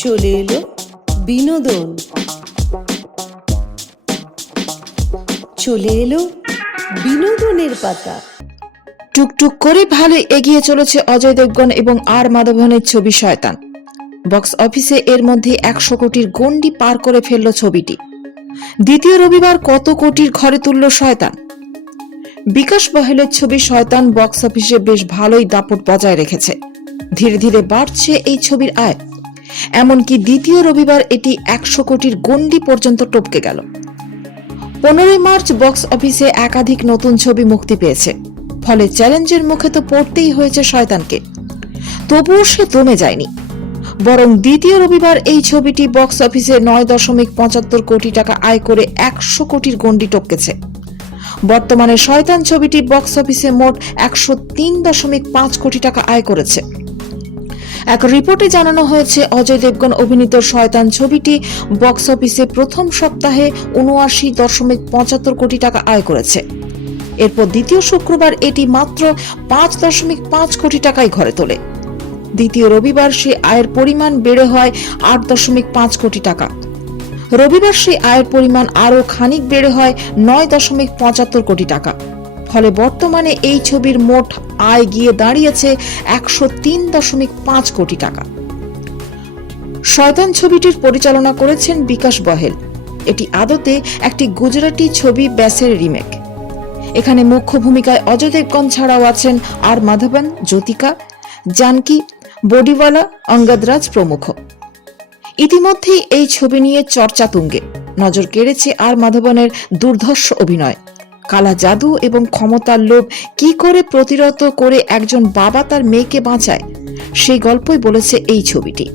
চলে এলো বিনোদন। চলে এলো বিনোদনের পাতা। টুকটুক করে ভালোই এগিয়ে চলেছে অজয় দেবগন এবং আর মাধবনের ছবি শয়তান। বক্স অফিসে এর মধ্যে 100 কোটির গণ্ডি পার করে ফেলল ছবিটি। দ্বিতীয় রবিবার কত কোটির ঘরে তুলল শয়তান। বিকাশ বহেলের ছবি শয়তান বক্স অফিসে বেশ ভালোই দাপট বজায় রেখেছে। ধীরে ধীরে বাড়ছে এই ছবির আয়, এমনকি দ্বিতীয় রবিবার এটি 100 কোটির গণ্ডি পর্যন্ত টপকে গেল। 15 মার্চ বক্স অফিসে একাধিক নতুন ছবি মুক্তি পেয়েছে, ফলে চ্যালেঞ্জের মুখে তো পড়তেই হয়েছে শয়তানকে। তবুও সে দমে যায়নি, বরং দ্বিতীয় রবিবার এই ছবিটি বক্স অফিসে 9.75 কোটি টাকা আয় করে 100 কোটির গণ্ডি টপকেছে। বর্তমানে শয়তান ছবিটি বক্স অফিসে মোট 103.5 কোটি টাকা আয় করেছে। এক রিপোর্টে জানানো হয়েছে অজয় দেবগন অভিনীত শয়তান ছবিটি বক্স অফিসে প্রথম সপ্তাহে 79.75 কোটি টাকা আয় করেছে। এরপর দ্বিতীয় শুক্রবার এটি মাত্র 5.5 কোটি টাকায় ঘরে তোলে। দ্বিতীয় রবিবার সে আয়ের পরিমাণ বেড়ে হয় 8.5 কোটি টাকা। রবিবার সে আয়ের পরিমাণ আরও খানিক বেড়ে হয় 9.75 কোটি টাকা। ফলে বর্তমানে এই ছবির মোট আয় গিয়ে দাঁড়িয়েছে 103.5 কোটি টাকা। শয়তান ছবিটির পরিচালনা করেছেন বিকাশ বহেল। এটি আদতে একটি গুজরাটি ছবি ব্যাসের রিমেক। এখানে মুখ্য ভূমিকায় অজয় দেবগন ছাড়াও আছেন আর মাধবন, জ্যোতিকা, জানকী, বডিওয়ালা, অঙ্গদরাজ প্রমুখ। ইতিমধ্যেই এই ছবি নিয়ে চর্চা তুঙ্গে। নজর কেড়েছে আর মাধবনের দুর্ধর্ষ অভিনয়। কালা জাদু এবং ক্ষমতার লোভ কি করে প্রতিরোধ করে একজন বাবা তার মেয়েকে বাঁচায়, সেই গল্পই বলেছে এই ছবিটি।